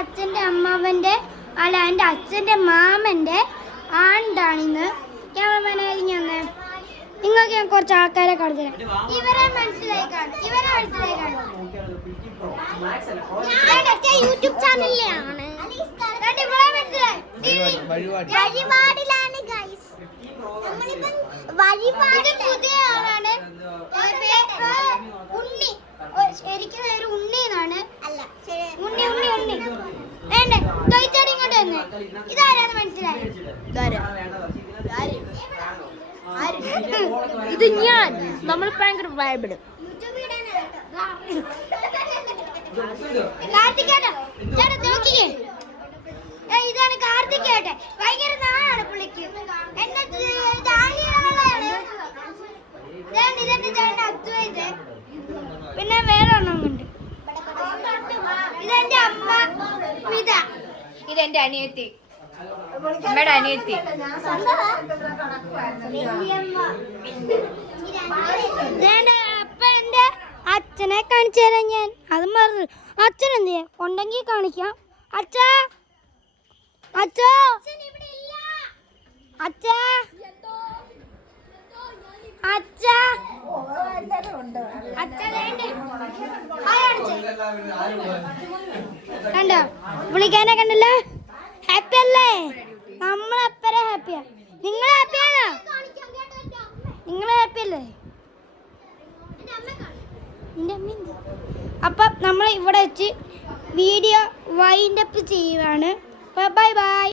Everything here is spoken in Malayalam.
അച്ഛൻ്റെ അമ്മാവൻ്റെ അല്ല എൻ്റെ അച്ഛൻ്റെ മാമൻ്റെ ആണ്ടാണിന്ന്. ക്യാമറമാനായിരിക്കും ഞാൻ. നിങ്ങൾക്ക് ഞാൻ കുറച്ച് ആൾക്കാരെ കാണിച്ചു തരാം. ഇവരെ മനസ്സിലായിക്കാണ്. യൂട്യൂബ് ചാനലിലാണ്. പുതിയ ആളാണ്. ഉണ്ണി, ശരിക്കും പേര് ഉണ്ണി എന്നാണ്. ഉണ്ണി തൊയ്ച്ചാടി ഇങ്ങോട്ട് വന്നേ. ഇതാരാന്ന് മനസ്സിലായി? ഇത് ഞാൻ. നമ്മൾ ഭയങ്കര വൈബിട്. ഇതാണ് കാർത്തികേട്ടൻ. ഭയങ്കര നാളാണ് പുള്ളിക്ക്. എന്നെ ഇതെന്റെ ചേട്ടൻ അദ്വൈത്. പിന്നെ വേറെ ഒന്നുണ്ട്. ഇതെന്റെ അമ്മ സ്മിത. ഇതെന്റെ അനിയത്തി, അമ്മയുടെ അനിയത്തി. അപ്പൊ എന്റെ അച്ഛനെ കാണിച്ചു തരാം ഞാൻ. അത് മറന്നു. അച്ഛൻ എന്ത് ചെയ്യാ ഉണ്ടെങ്കിൽ കാണിക്കാം. അച്ഛാ അച്ഛാ അച്ഛാ അച്ഛാ കണ്ടോ? വിളിക്കാനെ കണ്ടല്ലോ. ഹാപ്പി അല്ലേ? നമ്മളെപ്പരെ ഹാപ്പിയാ. നിങ്ങൾ ഹാപ്പിയാണോ? നിങ്ങൾ ഹാപ്പി അല്ലേ? അപ്പം നമ്മൾ ഇവിടെ വെച്ച് വീഡിയോ വൈൻഡപ്പ് ചെയ്യുവാണ്. Bye bye.